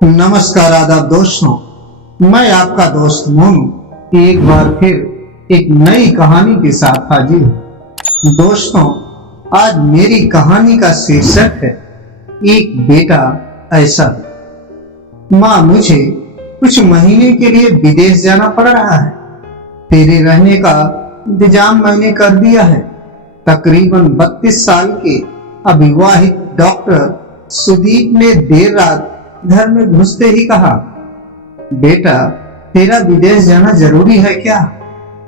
नमस्कार आदाब दोस्तों, मैं आपका दोस्त मोनू एक बार फिर एक नई कहानी के साथ हाजिर हूँ। दोस्तों, आज मेरी कहानी का शीर्षक है एक बेटा ऐसा। माँ, मुझे कुछ महीने के लिए विदेश जाना पड़ रहा है। तेरे रहने का इंतजाम मैंने कर दिया है। तकरीबन 32 साल के अविवाहित डॉक्टर सुदीप ने देर रात घर में घुसते ही कहा, बेटा, तेरा विदेश जाना जरूरी है क्या?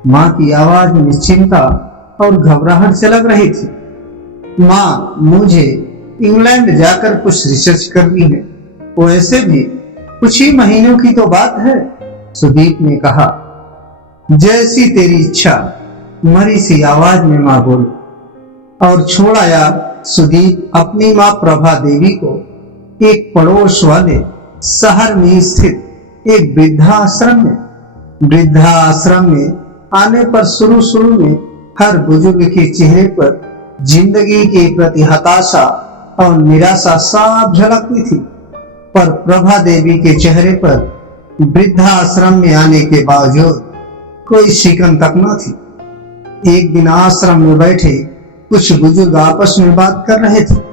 माँ की आवाज में चिंता और घबराहट झलक रही थी। माँ, मुझे इंग्लैंड जाकर कुछ रिसर्च करनी है। वैसे भी कुछ ही महीनों की तो बात है, सुदीप ने कहा। जैसी तेरी इच्छा, मरी सी आवाज में माँ बोली और छोड़ आया सुदीप अपनी माँ प्रभा देवी को एक पड़ोस वाले शहर में स्थित एक वृद्धाश्रम में आने पर शुरू में हर बुजुर्ग के चेहरे पर जिंदगी के प्रति हताशा और निराशा साफ झलकती थी, पर प्रभा देवी के चेहरे पर वृद्धाश्रम में आने के बावजूद कोई शिकन तक न थी। एक दिन आश्रम में बैठे कुछ बुजुर्ग आपस में बात कर रहे थे।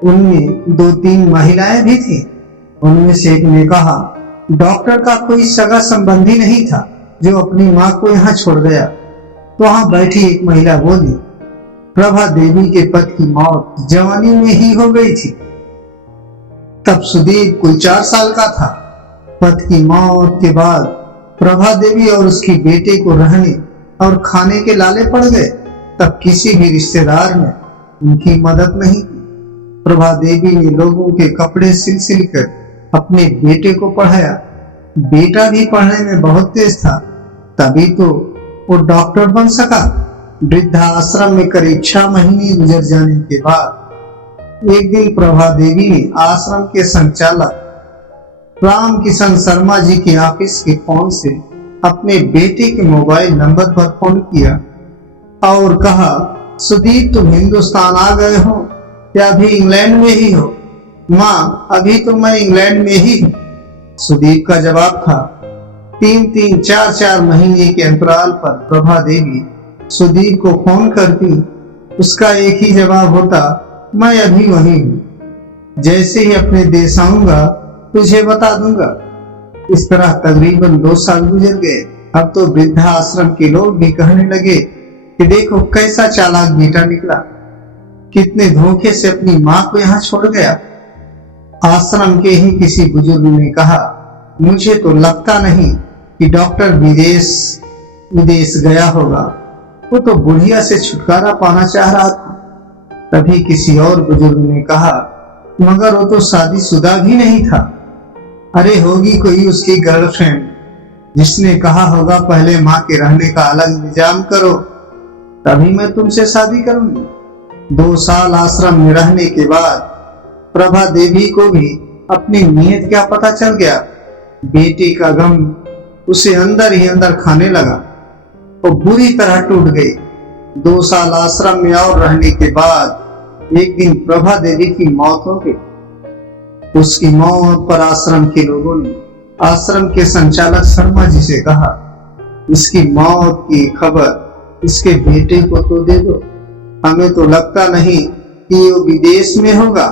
उनमें 2-3 महिलाएं भी थी। उनमें से एक ने कहा, डॉक्टर का कोई सगा संबंधी नहीं था जो अपनी माँ को यहाँ छोड़ गया। तो वहां बैठी एक महिला बोली, प्रभा देवी के पति की मौत जवानी में ही हो गई थी। तब सुदीप कोई 4 साल का था। पति की मौत के बाद प्रभा देवी और उसकी बेटे को रहने और खाने के लाले पड़ गए। तब किसी भी रिश्तेदार ने उनकी मदद नहीं की। प्रभा देवी ने लोगों के कपड़े सिल कर अपने बेटे को पढ़ाया। बेटा भी पढ़ने में बहुत तेज था, तभी तो वो डॉक्टर बन सका। वृद्धाश्रम में करीब 6 महीने गुजर जाने के बाद एक दिन प्रभा देवी ने आश्रम के संचालक राम किशन शर्मा जी के ऑफिस के फोन से अपने बेटे के मोबाइल नंबर पर फोन किया और कहा, सुदीप, तुम हिंदुस्तान आ गए हो या अभी इंग्लैंड में ही हो? माँ, अभी तो मैं इंग्लैंड में ही हूँ। सुदीप का जवाब था। 3-3, 4-4 महीने के अंतराल पर प्रभा देवी सुदीप को फोन करती। उसका एक ही जवाब होता, मैं अभी वहीं हूँ। जैसे ही अपने देश आऊंगा तुझे बता दूंगा। इस तरह तकरीबन 2 साल गुजर गए। अब तो वृद्धाश्रम के लोग भी कहने लगे कि देखो कैसा चालाक बेटा निकला, कितने धोखे से अपनी माँ को यहाँ छोड़ गया। आश्रम के ही किसी बुजुर्ग ने कहा, मुझे तो लगता नहीं कि डॉक्टर विदेश गया होगा। वो तो बुढ़िया से छुटकारा पाना चाह रहा था। तभी किसी और बुजुर्ग ने कहा, मगर वो तो शादीशुदा भी नहीं था। अरे होगी कोई उसकी गर्लफ्रेंड, जिसने कहा होगा पहले माँ के रहने का अलग इंतजाम करो, तभी मैं तुमसे शादी करूंगी। 2 साल आश्रम में रहने के बाद प्रभा देवी को भी अपनी नीयत क्या पता चल गया। बेटे का गम उसे अंदर ही अंदर खाने लगा। वो बुरी तरह टूट गई। 2 साल आश्रम में और रहने के बाद एक दिन प्रभा देवी की मौत हो गई। उसकी मौत पर आश्रम के लोगों ने आश्रम के संचालक शर्मा जी से कहा, इसकी मौत की खबर इसके बेटे को तो दे दो। हमें तो लगता नहीं कि वो विदेश में होगा,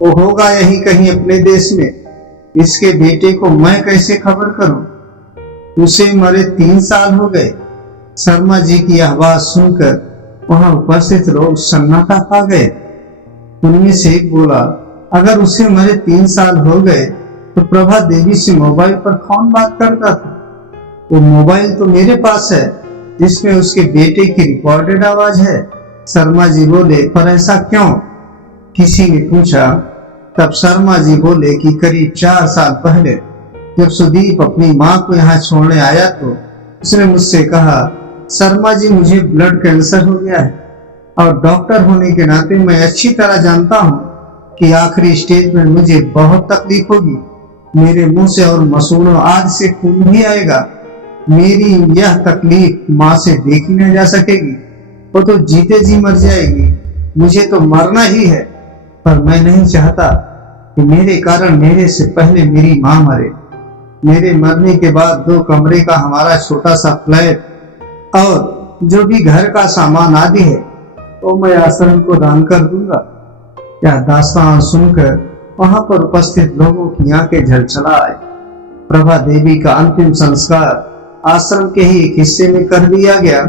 वो होगा यहीं कहीं अपने देश में। इसके बेटे को मैं कैसे खबर करूं? उसे मरे 3 साल हो गए। शर्मा जी की आवाज सुनकर वहां उपस्थित लोग सन्नाटा खा गए। उनमें से एक बोला, अगर उसे मरे 3 साल हो गए तो प्रभा देवी से मोबाइल पर कौन बात करता था? वो मोबाइल तो मेरे पास है जिसमें उसके बेटे की रिकॉर्डेड आवाज है। शर्मा जी बोले, पर ऐसा क्यों? किसी ने पूछा। तब शर्मा जी बोले कि करीब 4 साल पहले जब सुदीप अपनी माँ को यहाँ छोड़ने आया तो उसने मुझसे कहा, शर्मा जी, मुझे ब्लड कैंसर हो गया है और डॉक्टर होने के नाते मैं अच्छी तरह जानता हूँ कि आखिरी स्टेज में मुझे बहुत तकलीफ होगी। मेरे मुंह से और मसूड़ों आदि से खून भी आएगा। मेरी यह तकलीफ माँ से देखी न जा सकेगी। वो तो जीते जी मर जाएगी। मुझे तो मरना ही है, पर मैं नहीं चाहता कि मेरे कारण मेरे से पहले मेरी माँ मरे, मेरे मरने के बाद 2 कमरे का हमारा छोटा सा फ्लैट और जो भी घर का सामान आदि है वो मैं आश्रम को दान कर दूंगा। यह दास्तान सुनकर वहां पर उपस्थित लोगों की आंखें झलझला आई। प्रभा देवी का अंतिम संस्कार आश्रम के ही एक हिस्से में कर दिया गया।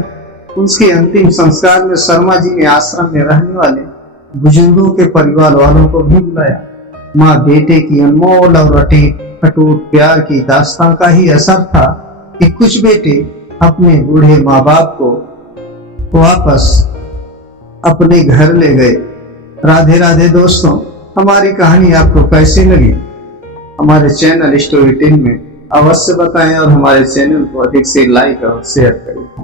उसके अंतिम संस्कार में शर्मा जी ने आश्रम में रहने वाले बुजुर्गों के परिवार वालों को भी बुलाया। माँ बेटे की अनमोल और अटूट प्यार की दास्तां का ही असर था कि कुछ बेटे अपने बूढ़े माँ बाप को वापस अपने घर ले गए। राधे राधे दोस्तों, हमारी कहानी आपको कैसी लगी हमारे चैनल स्टोरी टेल में अवश्य बताएं और हमारे चैनल को अधिक से लाइक और शेयर करें।